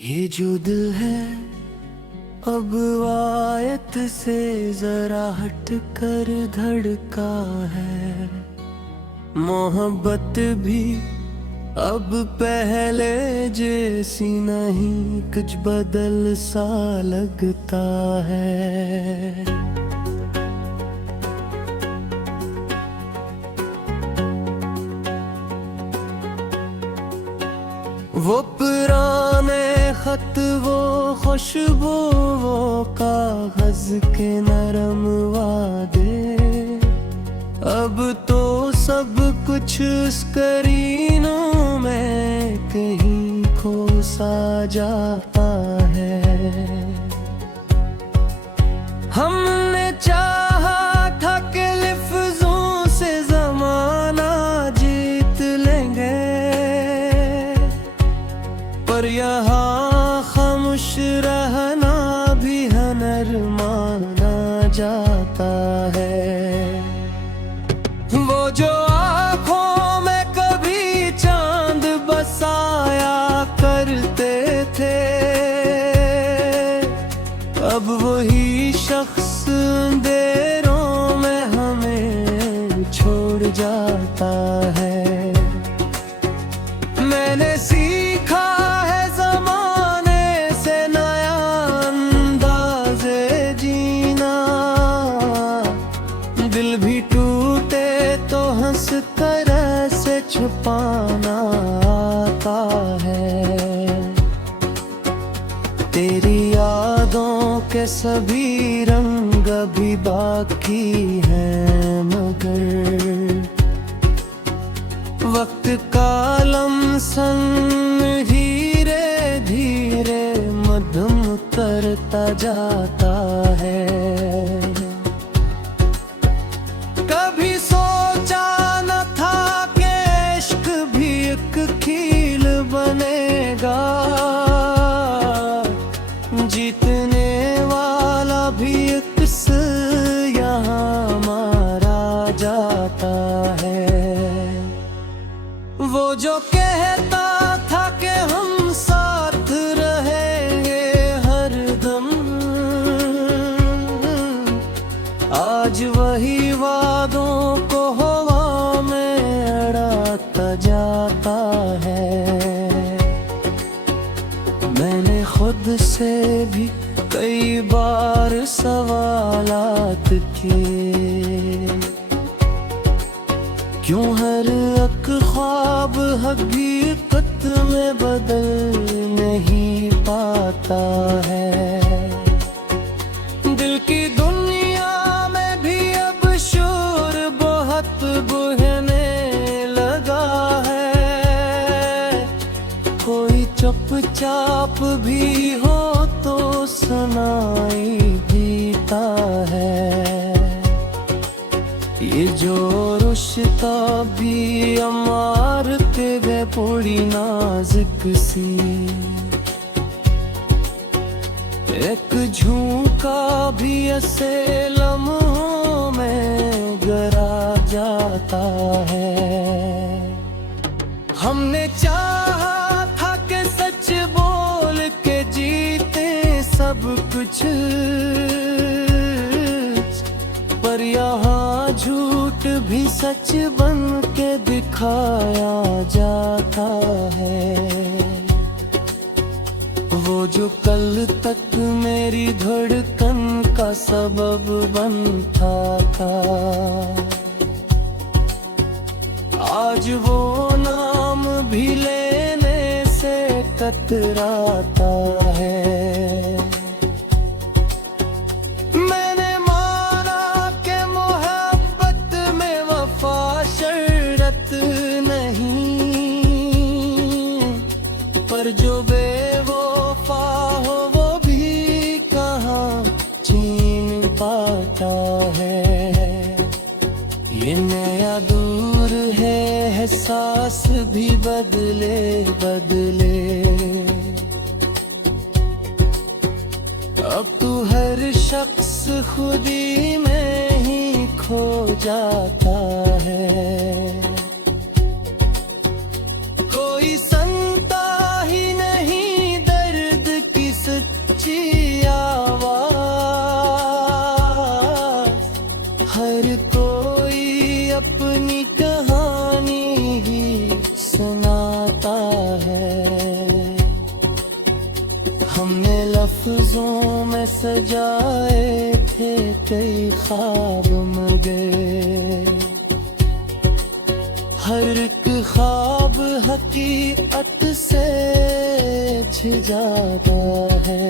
ये जो दिल है अब आयत से जरा हट कर धड़का है। मोहब्बत भी अब पहले जैसी नहीं, कुछ बदल सा लगता है। वो पुराने खत, वो खुशबू, वो कागज के नरम वादे, अब तो सब कुछ स्क्रीनों में कहीं खो सा जाता है। हमने चाहा था कि लफ्जों से जमाना जीत लेंगे, पर यहाँ खामोश रहना भी हुनर माना जाता है। वो जो आँखों में कभी चांद बसाया करते थे, अब वही शख्स अंधेरों में हमें छोड़ जाता है। मैंने सीखा है ज़माने से नया अंदाज़े जीना, दिल भी टूटे तो हंस कर ऐसे छुपाना आता है। तेरी यादों के सभी रंग अभी बाकी हैं, मगर वक्त का लम्सन धीरे धीरे मध्यम उतरता जाता है। कभी सोचा न था कि इश्क भी एक खेल बनेगा, जीतने वाला भी किस यहाँ मारा जाता है। वो जो कहता था कि हम साथ रहेंगे हरदम, आज वही वादों को हवा में अड़ाता जाता है। मैंने खुद से भी कई बार सवालात किए, क्यों हर एक ख्वाब हकीकत में बदल नहीं पाता है। दिल की दुनिया में भी अब शोर बहुत बहने लगा है, कोई चुपचाप भी हो तो सुनाई देता है। ये जो रुश्ता भी अमारत वे पूरी नाजुक सी, एक झूठा भी ऐसे लम्हों में गरा जाता है। हमने चाहा था कि सच बोल के जीते सब कुछ, पर यहाँ झूठ भी सच बन के दिखाया जाता है। वो जो कल तक मेरी धड़कन का सबब बनता था, आज वो नाम भी लेने से कतराता है। मैंने माना कि मोहब्बत में वफा शर्त नहीं, पर जो बेवफा हो वो भी कहाँ चीन पाता है। ये नया दूर है एहसास भी बदले बदले, अब तो हर शख्स खुदी में ही खो जाता है। कोई संता ही नहीं दर्द लफ्जों में सजाए थे कई ख्वाब मगर हर एक ख्वाब हकीकत से जाता है।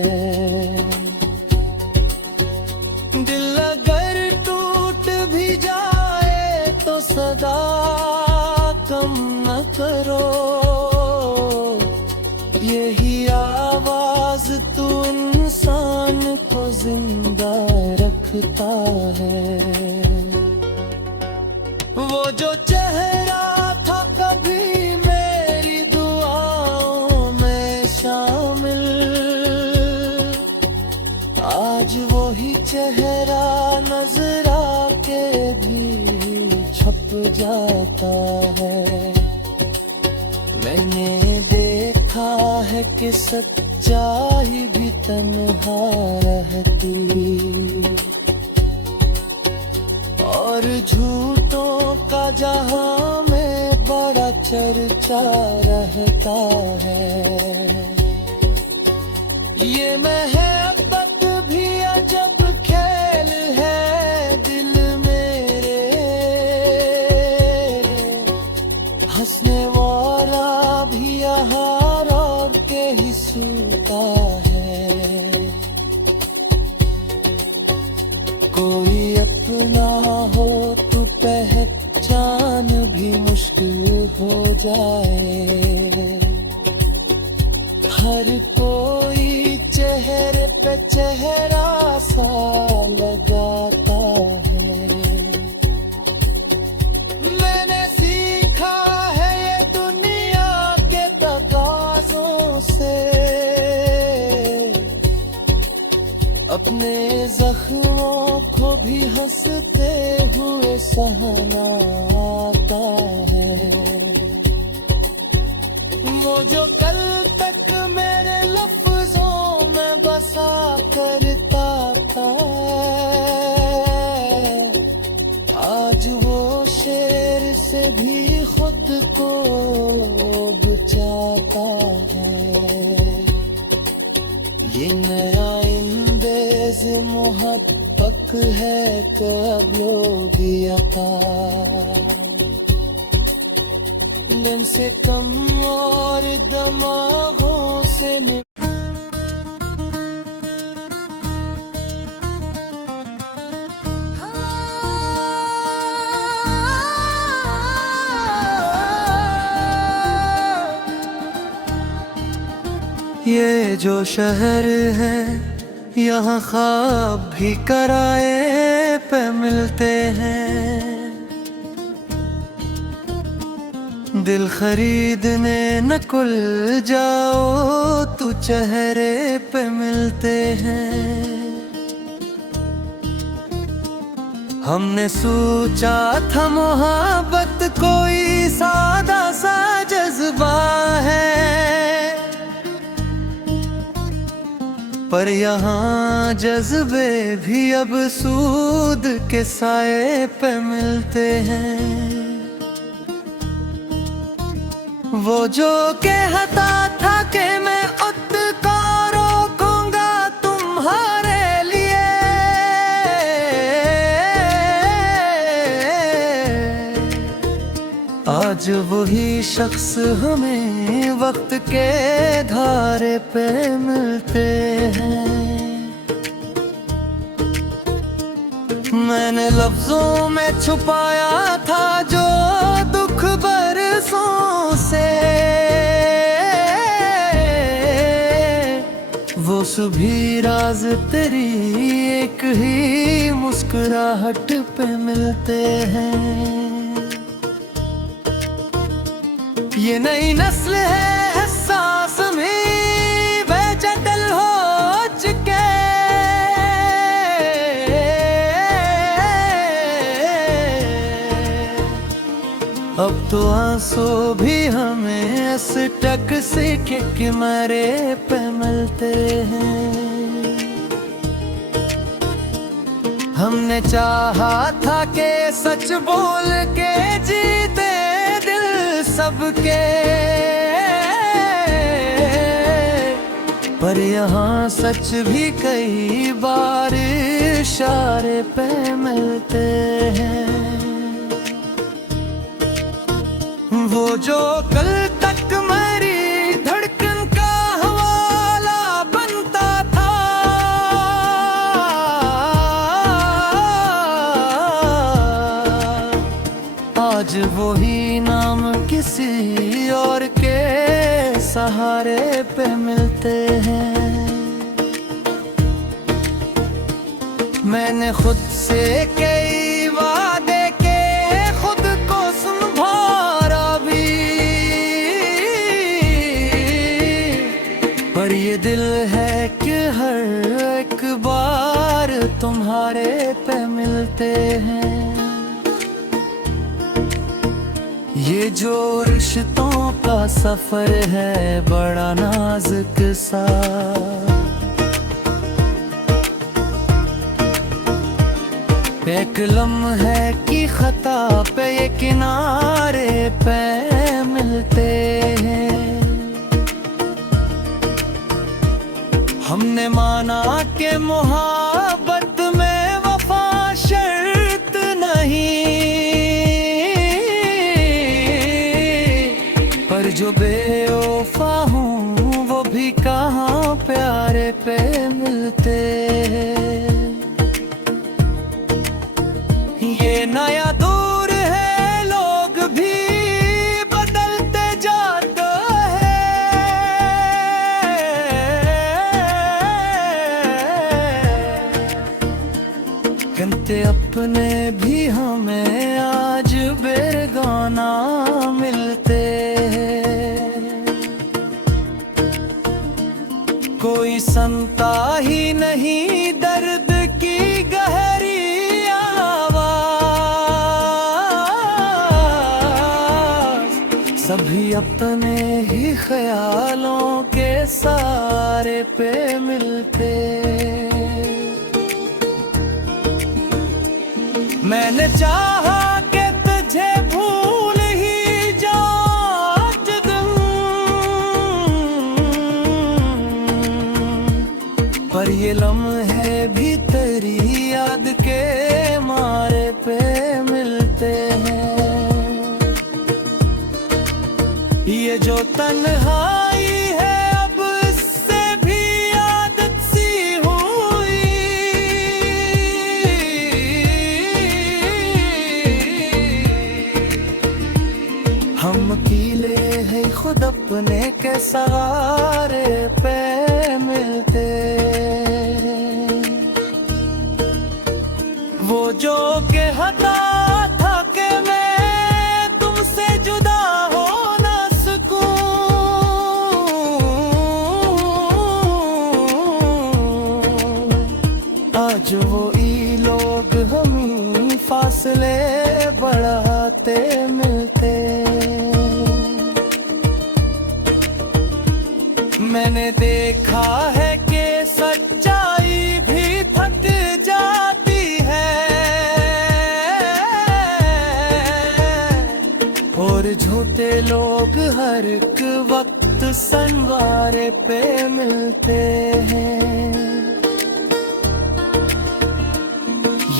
दिल अगर टूट भी जाए तो सदा कम न करो, यही आवाज तू इंसान को जिंदा रखता है। वो जो चेहरा था कभी मेरी दुआओं में शामिल, आज वही चेहरा नजर आके भी छप जाता है। मैंने देखा है कि सच्चाई भी तन्हा रहती और झूठों का जहां में बड़ा चर्चा रहता है। ये मोहब्बत भी अजब खेल है दिल मेरे, हंसने वाला भी हार और के ही सूता है। कोई अपना हो तो पहचान भी मुश्किल हो जाए। हर कोई चेहरे पे चेहरा सा लगाता है। मैंने सीखा है ये दुनिया के तगाजों से, अपने जख्मों को भी हंसते हुए सहना आता है। वो जो कल तक मेरे लफ्जों में बसा करता था, आज वो शेर से भी खुद को बचाता है। ये नया इंदेज़ मोहब्बत है कब लोग यका लन से कम और दमागों से ये जो शहर है यहाँ ख्वाब भी किराए पे मिलते हैं। दिल खरीदने न कुल जाओ तू चेहरे पे मिलते हैं। हमने सोचा था मोहब्बत कोई सादा सा जज्बा है, पर यहाँ जज्बे भी अब सूद के साए पे मिलते हैं। वो जो कहता था कि मैं खुद को रोकूंगा तुम्हारे लिए, आज वही शख्स हमें वक्त के धारे पे मिलते हैं। मैंने लफ्जों में छुपाया था जो दुख बरसों से, वो सभी राज तेरी एक ही मुस्कुराहट पे मिलते हैं। ये नई नस्ल है एहसास में बेचैन हो चुके, अब तो आंसू भी हमें इस टक से के किनारे पे मिलते हैं। हमने चाहा था कि सच बोल के जीते सबके, पर यहाँ सच भी कई बार इशारे पे मिलते हैं। वो जो कल तक मेरी धड़कन का हवाला बनता था, आज वो ही नाम किसी और के सहारे पे मिलते हैं। मैंने खुद से कई वादे के खुद को संभाला भी, पर ये दिल है कि हर एक बार तुम्हारे पे मिलते हैं। ये जो रिश्तों का सफर है बड़ा नाजुक सा, एक लम्हे की खता पे ये किनारे पे मिलते हैं। हमने माना कि मोहब्बत में वफा शर्त नहीं, पर जो बेवफा हूँ वो भी कहाँ प्यारे पे मिलते हैं। ये नया दौर है, लोग भी बदलते जाते हैं, कहते अपने भी हमें आज बेगाना मिलते हैं। कोई सुनता ही नहीं दर्द की गहरी सभी अपने ही ख्यालों के सहारे पे मिलते। मैंने चाहा कि तुझे भूल ही जाऊं आज दिन, पर ये लम्हे भी तेरी याद के मारे पे मिलते हैं। ये जो तन्हाई है अब इससे भी आदत सी हुई, हम अकेले हैं खुद अपने के सहारे पे मिलते। वो जो के हटा था कि मैं तुमसे जुदा आज वो ई लोग हमें फासले बढ़ाते मिलते। मैंने देखा है कि सच्चाई भी थक जाती है, और झूठे लोग हर एक वक्त संवारे पे मिलते हैं।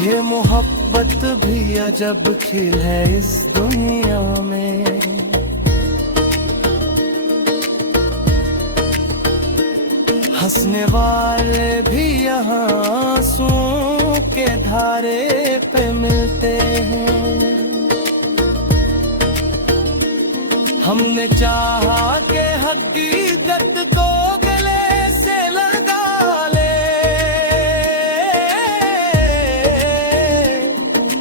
ये मोहब्बत भी अजब खेल है इस दुनिया में, हंसने वाले भी यहाँ आंसुओं के धारे पे मिलते हैं। हमने चाहा कि हकीकत को गले से लगा ले,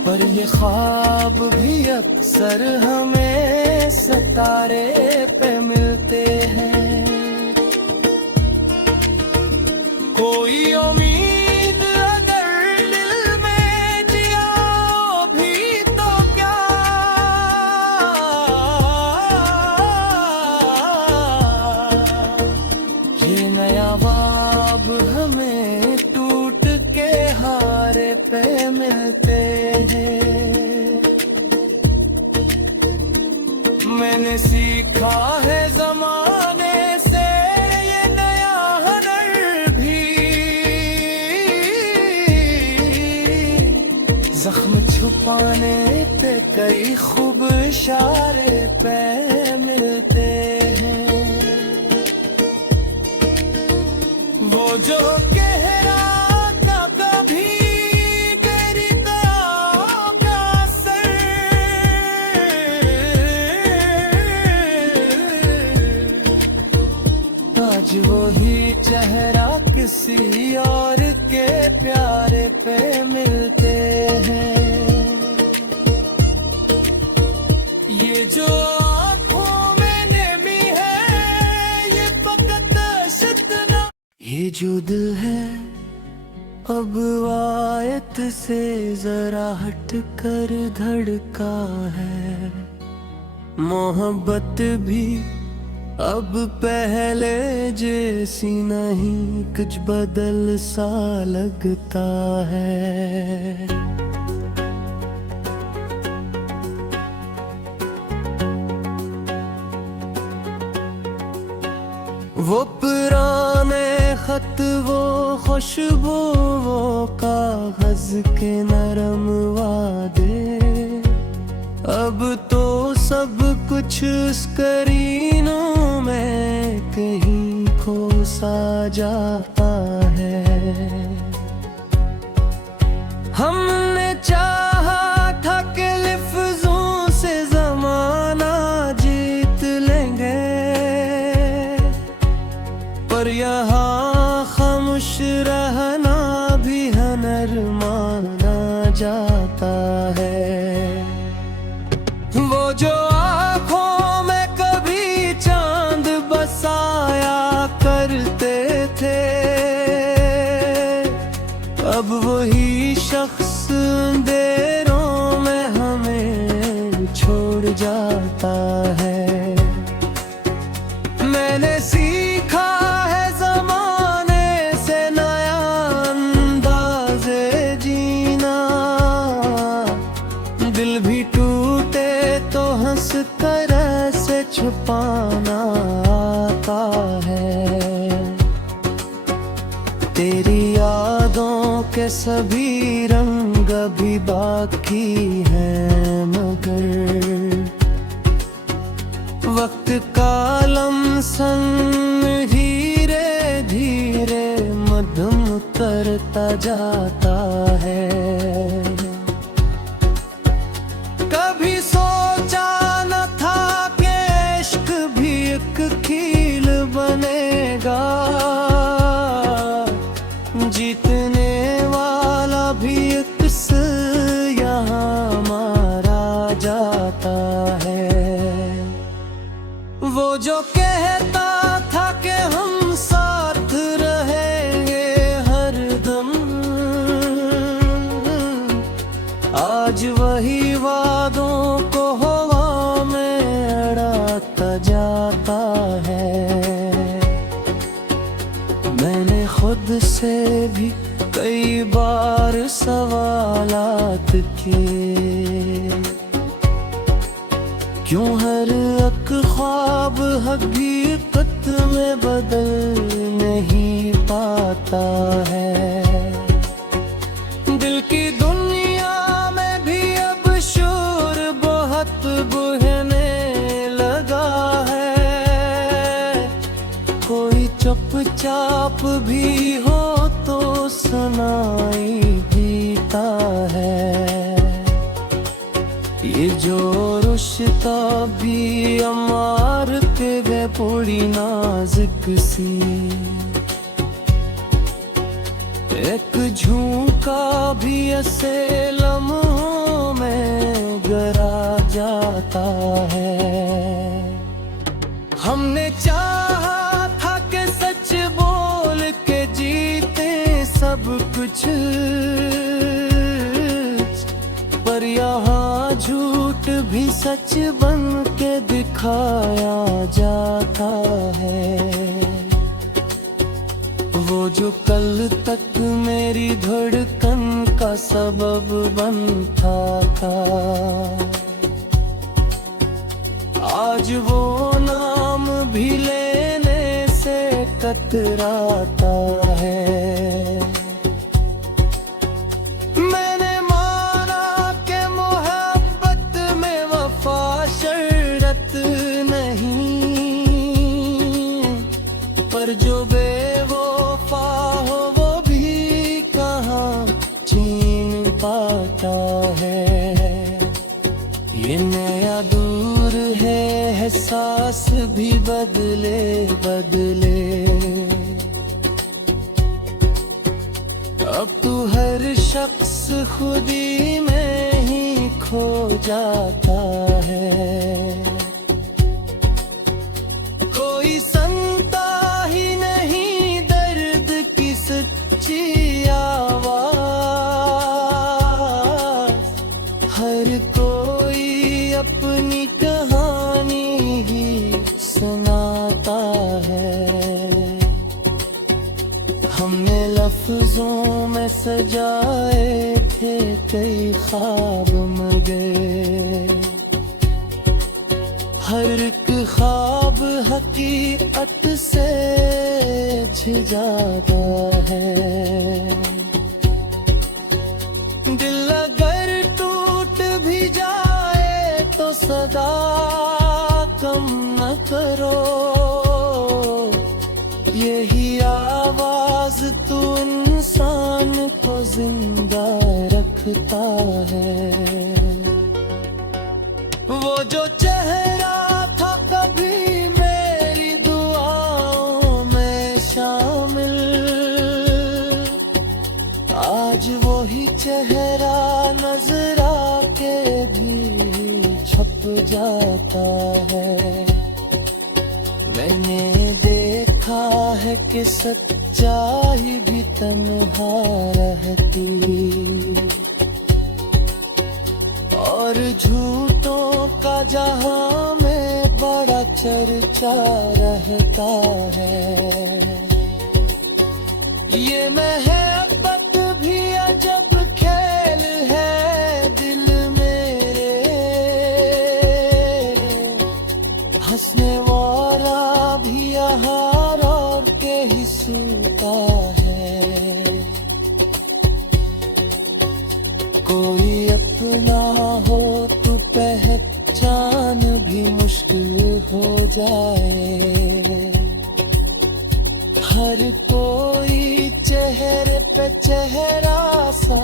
पर ये ख्वाब भी अक्सर हमें सितारे पे मिलते हैं। कोई उम्मीद अगर दिल में जिया भी तो क्या, ये नया ख्वाब हमें टूट के हारे पे मिलते हैं। मैंने सीखा है जमाने से ये नया कई खूब इशारे पे मिलते हैं। वो जो गहरा का कभी गरीबा का सर, आज वही चेहरा किसी और के प्यारे पे मिलते हैं। ये जो आँखों में नमी है ये फकत शितना, ये जो दिल है अब आयत से जरा हट कर धड़का है। मोहब्बत भी अब पहले जैसी नहीं, कुछ बदल सा लगता है। वो पुराने खत, वो खुशबू, वो कागज के नरम वादे, अब तो सब कुछ स्क्रीनों में कहीं खो सा जाता है। हमने चाहा था कि लफ्जों से जमाना जीत लेंगे, पर यहाँ खामोश रहना भी हुनर माना जाता है। वो जो आँखों में कभी चांद बसाया करते थे, अब वही शख्स अंधेरों में हमें छोड़ जाता है। मैंने सीखा है ज़माने से नया अंदाज़े जीना, दिल भी टूटे तो हंस कर ऐसे छुपाना आता है। तेरी यादों के सभी रंग अभी बाकी हैं, मगर वक्त का लम्सन धीरे धीरे मध्यम उतरता जाता है। कभी सोचा न था कि इश्क भी एक खेल बनेगा, जीतने वाला भी अक्सर यहाँ मारा जाता है। वो जो कहता था कि हम साथ रहेंगे हरदम, आज वही वादों को हवा में अड़ाता जाता है। मैंने खुद से भी कई बार सवालात किए, क्यों हर एक ख्वाब हकीकत में बदल नहीं पाता है। दिल की दुनिया में भी अब शोर बहुत बहने लगा है, कोई चुपचाप भी हो तो सुनाई देता है। ये जो रुश्ता भी अमारत वे पूरी नाजुक सी, एक झूका भी ऐसे लम्हों में गरा जाता है। हमने चाहा था कि सच बोल के जीते सब कुछ, पर यहाँ झूठ भी सच बन के दिखाया जाता है। वो जो कल तक मेरी धड़कन का सबब बनता था, आज वो नाम भी लेने से कतराता है। मैंने माना कि मोहब्बत बदले बदले। अब तू हर शख्स खुदी में ही खो जाता है, कोई सुनता ही नहीं दर्द की सच्ची आवाज। हर कोई अपनी कहानी ही सुनाता है। हमने लफ्जों में सजाए थे कई ख्वाब मगर हर एक ख्वाब हकीकत से झिझाता है। दिल अगर टूट भी जाए तो सदा कम न करो, यही आवाज तू इंसान को जिंदा रखता है। वो जो चेहरा था कभी मेरी दुआओं में शामिल, आज वो ही चेहरा नजर आके भी छप जाता है। मैंने देखा है कि सच्चाई भी तन्हा रहती और झूठों का जहां में बड़ा चर्चा रहता है। ये मोहब्बत भी अजब खेल है दिल मेरे, हंसने वाला भी हार और के ही सुनता है। कोई अपना हो तो पहचान भी मुश्किल हो जाए। हर कोई चेहरे पे चेहरा सा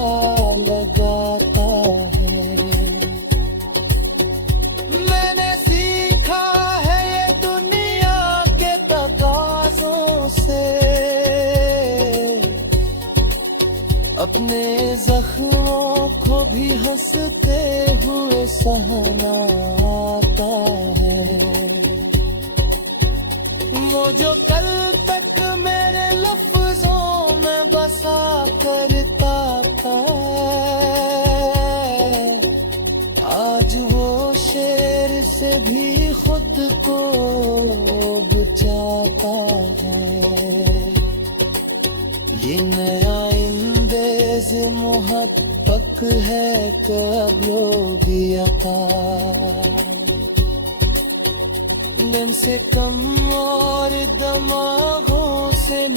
लगाता है। मैंने सीखा है ये दुनिया के तगाजों से, अपने जख्मों को भी हंसते हुए सहना आता है। वो जो कल तक मेरे लफ्जों में बसा करता था, आज वो शेर से भी खुद को बचाता है। ये नया इंदेज़ मोहब्बत है कब लोगिया का, दिन से कम और दमागों से